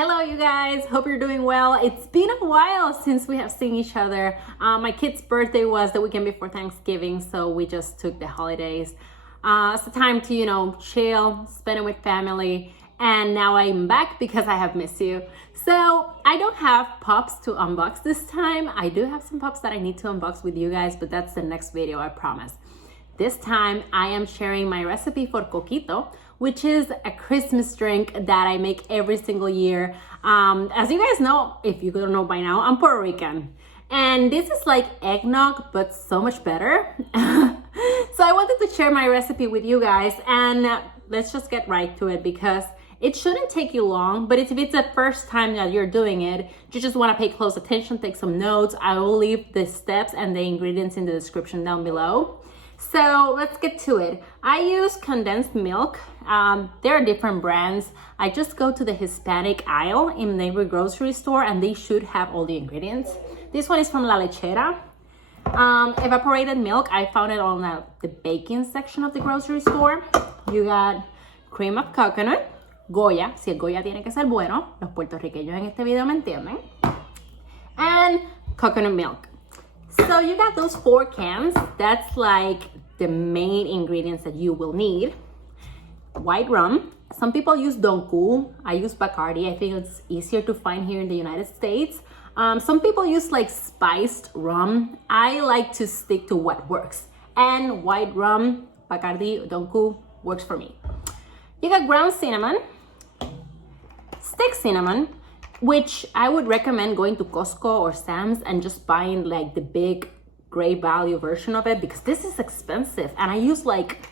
Hello you guys, hope you're doing well. It's been a while since we have seen each other. My kid's birthday was the weekend before Thanksgiving, so we just took the holidays. It's a time to, chill, spend it with family, and now I'm back because I have missed you. So I don't have pops to unbox this time. I do have some pops that I need to unbox with you guys, but that's the next video, I promise. This time I am sharing my recipe for Coquito, which is a Christmas drink that I make every single year. As you guys know, if you don't know by now, I'm Puerto Rican. And this is like eggnog, but so much better. So I wanted to share my recipe with you guys, and let's just get right to it because it shouldn't take you long, but if it's the first time that you're doing it, you just wanna pay close attention, take some notes. I will leave the steps and the ingredients in the description down below. So let's get to it. I use condensed milk. There are different brands. I just go to the Hispanic aisle in every grocery store and they should have all the ingredients. This one is from La Lechera. Evaporated milk, I found it on the baking section of the grocery store. You got cream of coconut, Goya, si el Goya tiene que ser bueno, los puertorriqueños en este video me entienden, and coconut milk. So you got those 4 cans. That's like the main ingredients that you will need. White rum. Some people use Donku. I use Bacardi. I think it's easier to find here in the United States. Some people use like spiced rum. I like to stick to what works. And white rum, Bacardi, Donku works for me. You got ground cinnamon, stick cinnamon, which I would recommend going to Costco or Sam's and just buying like the big great value version of it because this is expensive and I use like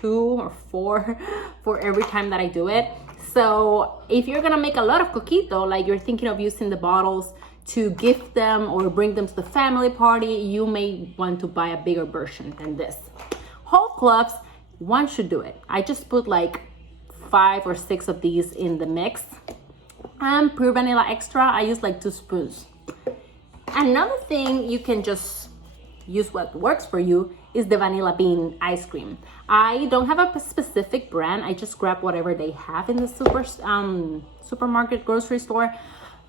2 or 4 for every time that I do it. So if you're gonna make a lot of Coquito, like you're thinking of using the bottles to gift them or bring them to the family party, you may want to buy a bigger version than this. Whole cloves, one should do it. I just put like 5 or 6 of these in the mix. And pure vanilla extra, I use like 2 spoons. Another thing you can just use what works for you is the vanilla bean ice cream. I don't have a specific brand. I just grab whatever they have in the supermarket grocery store.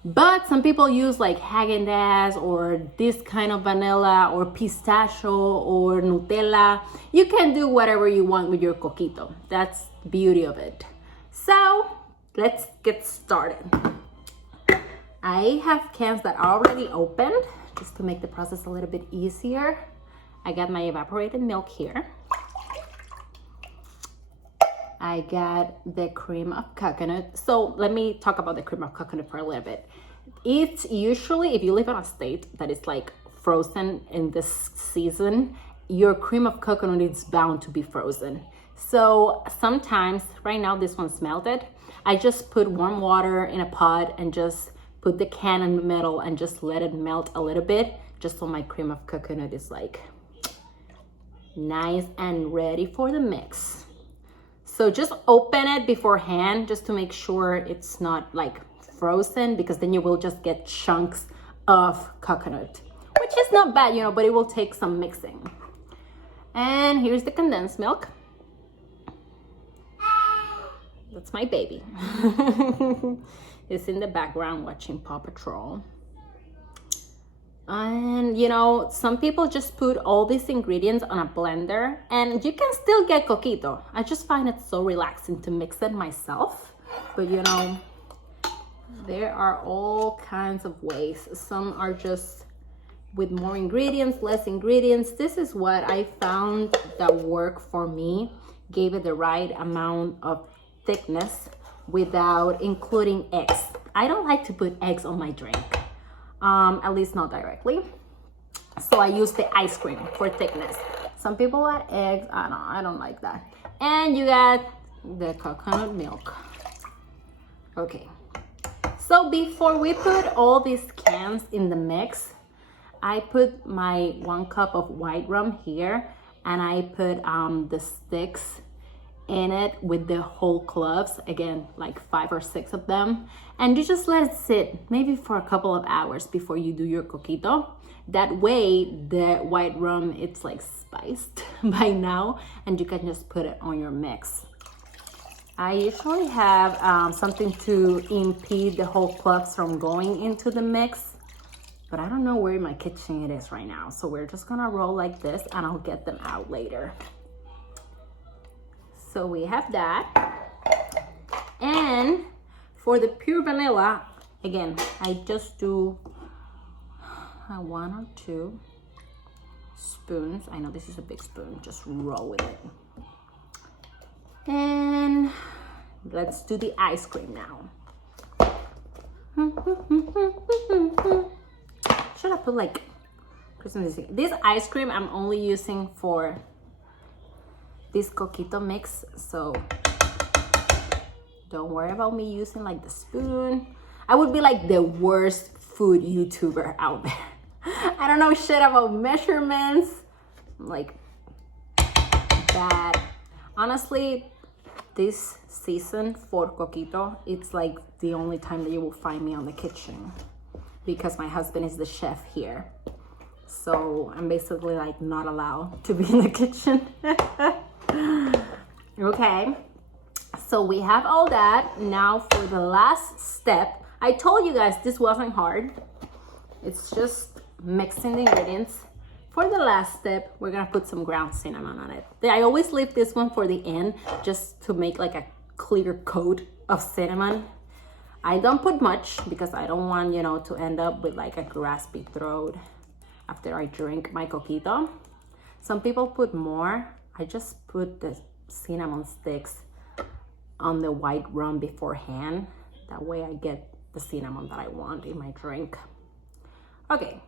But some people use like Haagen-Dazs or this kind of vanilla or pistachio or Nutella. You can do whatever you want with your Coquito. That's the beauty of it. So let's get started. I have cans that are already opened just to make the process a little bit easier. I got my evaporated milk here. I got the cream of coconut. So let me talk about the cream of coconut for a little bit. It's usually, if you live in a state that is like frozen in this season, your cream of coconut is bound to be frozen. So sometimes, right now this one's melted, I just put warm water in a pot and just put the can in the middle and just let it melt a little bit, just so my cream of coconut is like nice and ready for the mix. So just open it beforehand just to make sure it's not like frozen, because then you will just get chunks of coconut, which is not bad, but it will take some mixing. And here's the condensed milk. That's my baby. It's in the background watching Paw Patrol. And some people just put all these ingredients on a blender and you can still get Coquito. I just find it so relaxing to mix it myself. But there are all kinds of ways. Some are just with more ingredients, less ingredients. This is what I found that worked for me. Gave it the right amount of thickness without including eggs. I don't like to put eggs on my drink, at least not directly. So I use the ice cream for thickness. Some people add eggs. I don't like that. And you got the coconut milk. Okay. So before we put all these cans in the mix, I put my 1 cup of white rum here, and I put the sticks in it with the whole cloves, again like 5 or 6 of them, and you just let it sit maybe for a couple of hours before you do your Coquito. That way the white rum, it's like spiced by now, and you can just put it on your mix. I usually have something to impede the whole cloves from going into the mix, but I don't know where in my kitchen it is right now. So we're just gonna roll like this and I'll get them out later. So we have that. And for the pure vanilla, again, I just do 1 or 2 spoons. I know this is a big spoon, just roll with it. And let's do the ice cream now. Should I put like Christmas? This ice cream I'm only using for this Coquito mix, so don't worry about me using like the spoon. I would be like the worst food YouTuber out there. I don't know shit about measurements. I'm like bad. Honestly, this season for Coquito, it's like the only time that you will find me on the kitchen because my husband is the chef here. So I'm basically like not allowed to be in the kitchen. Okay, so we have all that. Now for the last step, I told you guys this wasn't hard. It's just mixing the ingredients. For the last step, we're gonna put some ground cinnamon on it. I always leave this one for the end just to make like a clear coat of cinnamon. I don't put much because I don't want, you know, to end up with like a raspy throat after I drink my Coquito. Some people put more. I just put the cinnamon sticks on the white rum beforehand. That way I get the cinnamon that I want in my drink. Okay.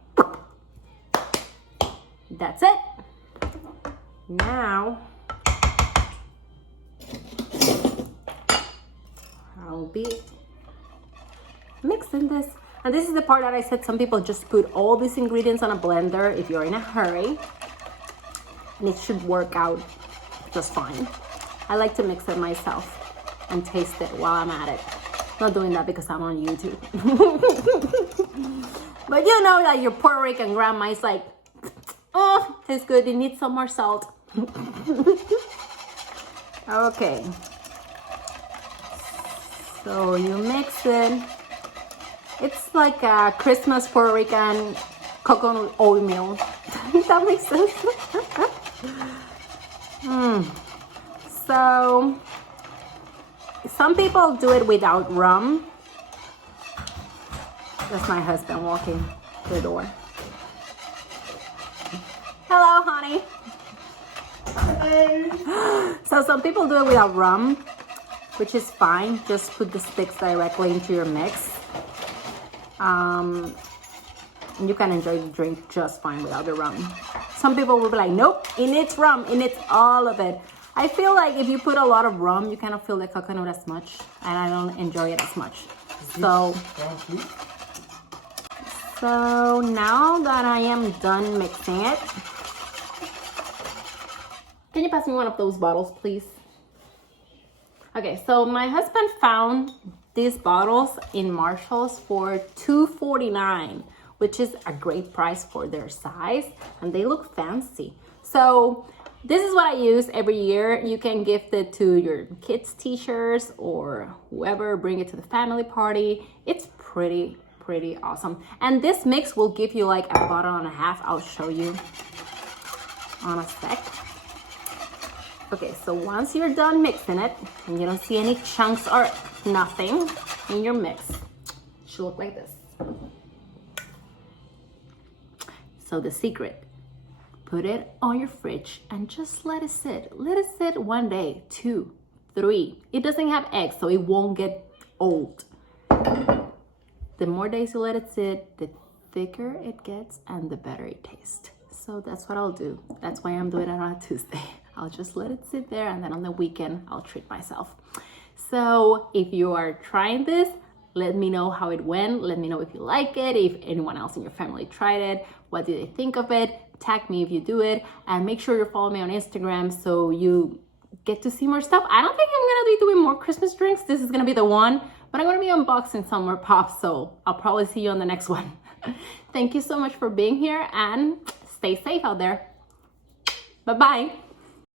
That's it. Now I'll be mixing this. And this is the part that I said some people just put all these ingredients on a blender if you're in a hurry. And it should work out just fine. I like to mix it myself and taste it while I'm at it. Not doing that because I'm on YouTube. But you know that your Puerto Rican grandma is like, oh, tastes good. It needs some more salt. Okay. So you mix it. It's like a Christmas Puerto Rican coconut oatmeal. That makes sense. So some people do it without rum. That's my husband walking to the door. Hello, honey. Hi. So some people do it without rum, which is fine. Just put the sticks directly into your mix. And you can enjoy the drink just fine without the rum. Some people will be like, nope, it needs rum. It needs all of it. I feel like if you put a lot of rum, you cannot feel the coconut as much, and I don't enjoy it as much. So now that I am done mixing it, can you pass me one of those bottles, please? Okay, so my husband found these bottles in Marshall's for $2.49, which is a great price for their size, and they look fancy. So this is what I use every year. You can gift it to your kids' teachers or whoever, bring it to the family party. It's pretty awesome. And this mix will give you like a bottle and a half. I'll show you on a sec. Okay, so once you're done mixing it and you don't see any chunks or nothing in your mix, it should look like this. So the secret, put it on your fridge and just let it sit. Let it sit 1 day, 2, 3. It doesn't have eggs, so it won't get old. The more days you let it sit, the thicker it gets and the better it tastes. So that's what I'll do. That's why I'm doing it on a Tuesday. I'll just let it sit there, and then on the weekend, I'll treat myself. So if you are trying this, let me know how it went. Let me know if you like it, if anyone else in your family tried it. What do they think of it? Tag me if you do it, and make sure you're following me on Instagram so you get to see more stuff. I don't think I'm gonna be doing more Christmas drinks. This is gonna be the one, but I'm gonna be unboxing some more pops, so I'll probably see you on the next one. Thank you so much for being here, and stay safe out there. Bye-bye.